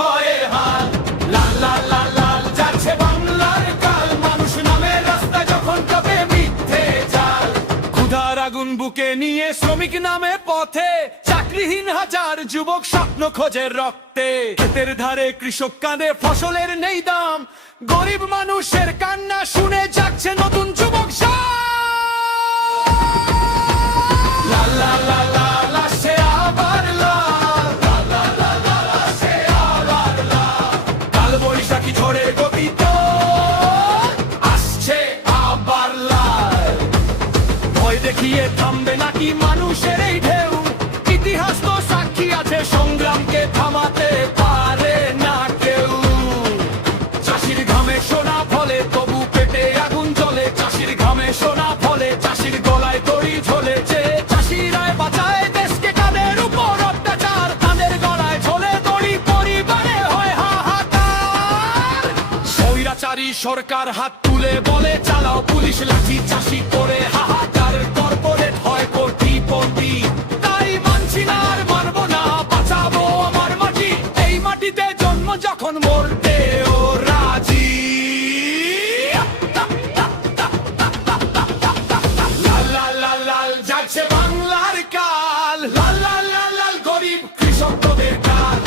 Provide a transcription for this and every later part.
হয়ে হাল। লাল লাল লাল লাল যাচ্ছে বাংলার কাল, মানুষ নামে রাস্তা যখন কাঁপে মিথ্যে জাল। ক্ষুধার আগুন বুকে নিয়ে শ্রমিক নামে পথে, চাকরিহীন হাজার যুবক স্বপ্ন খোঁজে রক্তে। ক্ষেতের ধারে কৃষক কাঁদে ফসলের নেই দাম, গরিব মানুষের কান্না শুনে যাচ্ছে নতুন যুবক লাল লাল লাল লাল আসছে আবার লাল, লাল লাল লাল লাল আসছে আবার লাল। কাল বৈশাখী ঝড়ের গতি তো আসছে আবার লাল। ভয় দেখিয়ে থামবে নাকি মানুষের এই ঢেউ, ইতিহাস তো সাক্ষী আছে সংগ্রামকে থামাতে পারে না কেউ। চাষির ঘামে সোনা ফলে তবু পেটে আগুন জ্বলে, চাষির ঘামে সোনা ফলে চাষির গলায় দড়ি ঝোলেছে। চাষিরাই বাঁচায় দেশকে কাদের উপর অত্যাচার, তাদের গলায় ঝোলে দড়ি পরিবারে হয় হাহাকার। স্বৈরাচারী সরকার হাত তুলে বলে চালাও পুলিশ লাঠি, চাষি করে হাহাকার কর্পোরেট হয় কোটিপতি। তাই মানছি না আর মানবো না, বাঁচাবো আমার মাটি, এই মাটিতে জন্ম যখন মরতে ও রাজি। লাল লাল লাল লাল যাচ্ছে বাংলার কাল, লাল লাল লাল লাল গরিব কৃষকদের কাল।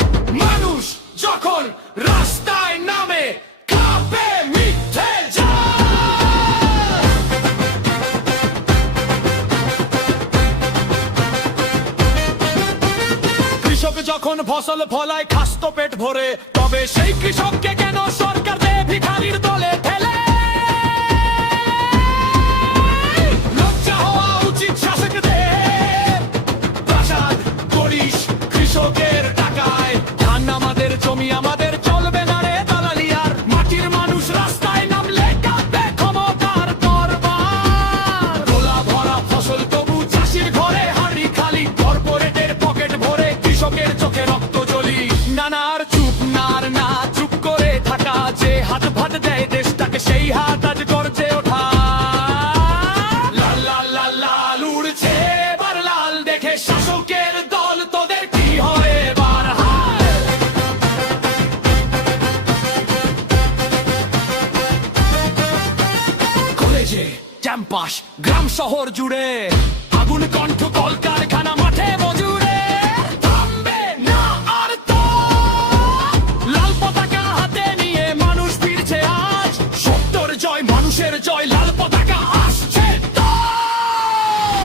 মানুষ যখন রাস্তায় নামে কাঁপে মিথ্যে জাল। কৃষক যখন ফসল ফলায় খাস্ত পেট ভরে, তবে সেই কৃষককে কেন সরকার দেয় ভিখারির দলে ঠেলে? লজ্জা হওয়া উচিত শাসকদের, প্রাসাদ করিস কৃষকের টাকায়। ধান আমাদের, জমি আমাদের, চলবে না রে দালালি আর। মাটির মানুষ রাস্তায় নামলে কাঁপবে ক্ষমতার দরবার। গোলা ভরা ফসল তবু চাষির ঘরে হাঁড়ি খালি, কর্পোরেটের পকেট ভরে কৃষকের চোখে রক্ত জ্বলি। নানার চুপ নার না চুপ করে থাকা, যে হাত ভাত দেয় দেশটাকে সেই হাত আজ গর্জে ওঠা। লাল লাল লাল লাল উড়ছে এবার লাল, দেখে শাসকের দল তোদের কি হয় এবার হাল। কলেজে ক্যাম্পাস গ্রাম শহর জুড়ে আগুন কণ্ঠ, কলকারখানা